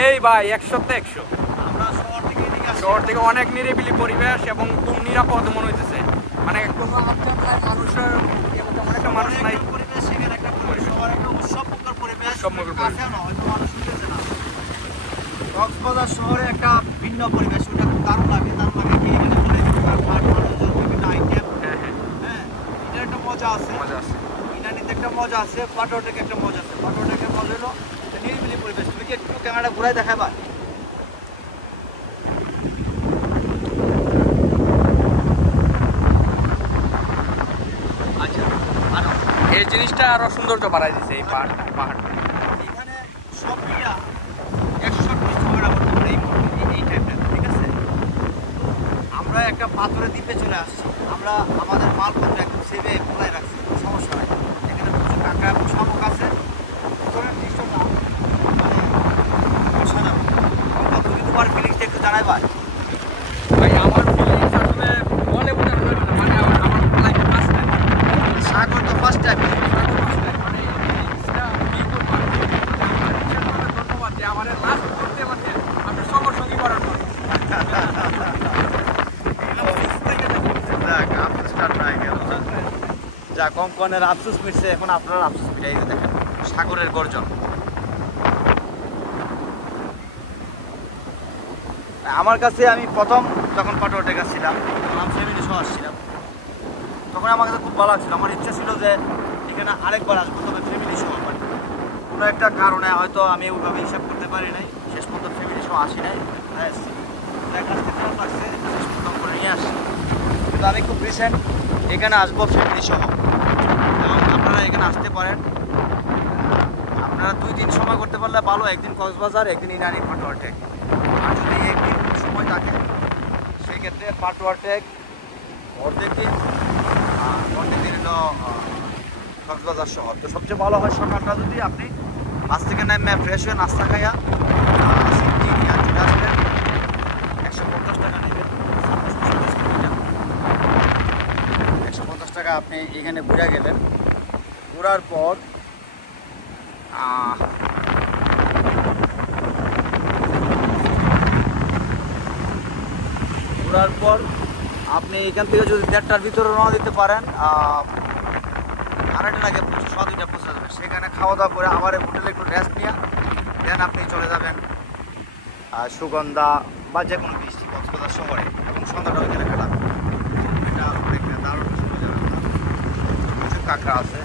সেই ভাই 100তে 100। আমরা শহর থেকে অনেক নিরিবিলি পরিবেশ এবং খুব নিরাপদ মনে হইতেছে, মানে কোনো মানুষের অনেকটা মানুষ নাই। পরিবেশ সেখানে একটা পরিবেশ, শহরে একটা উৎসবমুখর পরিবেশ, কাছে না হয়তো মানুষ শুনতেছে না। কক্সবাজার শহরে একটা ভিন্ন পরিবেশ, ওটা খুব দারুণ লাগে কি এখানে মানুষজন বিভিন্ন আইটেম। হ্যাঁ, এটা একটা মজা আছে, ইনানিতে একটা মজা আছে, পাটোয়ারটেকে একটা মজা আছে। পাটোয়ারটেকের মজা হলো নিরিবিলি পরিবেশ। তুমি কি একটু ক্যামেরাটা ঘুরাই দেখাবা? এই জিনিসটা আরো সৌন্দর্য বাড়াই দিছে এই পাহাড়টা। এখানে সব মিলা 120 ঝগড়া করতে পারে এই টাইমটা, ঠিক আছে? আমরা একটা পাথরের দ্বীপে চলে আসছি, আমরা আমাদের মালপত্র একদম সেভে খোলায় রাখছি, সমস্যা নাই। এখানে প্রচুর কাঁকড়া এবং শামুক আছে। ভিতরের দৃশ্যটা মানে অসাধারণ। তুমি তোমার ফিলিংসটা একটু জানাই ভাই। ভাই আমার ফিলিংস আসলে বলে বোঝানো যাবে না, মানে আমার লাইফে ফার্স্ট টাইম সাগর তো ফার্স্ট টাইম। যা কঙ্কনের আফসোস মিটছে, এখন আপনার আফসোস মিটাই দেখেন সাগরের গর্জন। আমার কাছে আমি প্রথম যখন পাটোয়ারটেকে ছিলাম, তখন ফ্যামিলি সহ আসছিলাম, তখন আমার কাছে খুব ভালো লাগছিল। আমার ইচ্ছা ছিল যে এখানে আরেকবার আসবো, তবে ফ্যামিলি সহ। কোনো একটা কারণে হয়তো আমি ওইভাবে হিসাব করতে পারি নাই, শেষ পর্যন্ত ফ্যামিলি সহ আসি নাই, দেখা আসতে খারাপ লাগছে, শেষ পর্যন্ত করে নিয়ে আসছি। কিন্তু আমি খুব রিসেন্ট এখানে আসবো ফ্যামিলি সহ, এবং আপনারা এখানে আসতে পারেন। আপনারা 2 দিন সময় করতে পারলে ভালো, একদিন কক্সবাজার, একদিন ইনানি, পাটোয়ারটেক। আর যদি একদিন সময় থাকে সেই ক্ষেত্রে পাটোয়ারটেক অর্ধেক দিন, অর্ধেক দিন হলো কক্সবাজার শহর। তো সবচেয়ে ভালো হয় সকালটা যদি আপনি বাস থেকে নেমে ফ্রেশ হয়ে নাস্তা খাইয়া চলে আসবেন। 150 টাকা নেবেন, 150 টাকা আপনি এখানে ঘুরে গেলেন। ঘোরার পর আপনি এখান থেকে যদি 1:30টার ভিতরে রওনা দিতে পারেন, 2:30টার আগে 2:00 পৌঁছে যাবেন। সেখানে খাওয়া দাওয়া করে আবার হোটেলে একটু রেস্ট নিয়ে দেন আপনি চলে যাবেন সুগন্ধা বা যে কোনো বৃষ্টি কক্সবাজার শহরে, এবং সন্ধ্যাটা ওইখানে কাটাবেন। এটা অনেক দারুণ মজা। প্রচুর কাঁকড়া আছে।